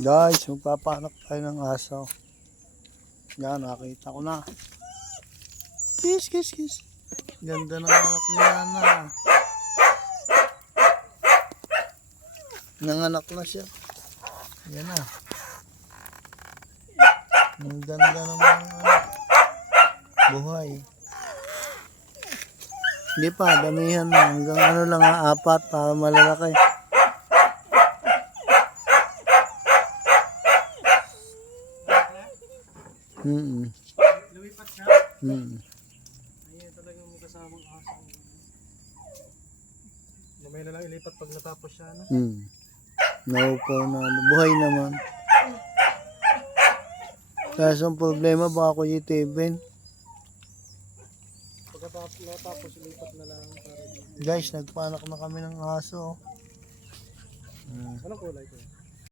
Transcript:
Guys, magpapanak tayo ng aso. Yan, nakita ko na. Kiss, kiss, kiss. Ganda ng anak niya na. Nanganak na siya. Yan na. Ang ganda naman buhay. Hindi pa, damihan na. Hanggang ano lang, 4 para malalaki. Lumipat ka? Ayan talagang may kasamang aso. Mamaya na lang ilipat pag natapos siya, no? Naupo na. Buhay naman. Kaso ang problema, baka ko itibin. Pagkatapos natapos, ilipat na lang para dito. Guys, nagpanak na kami ng aso. Anong kulay ko?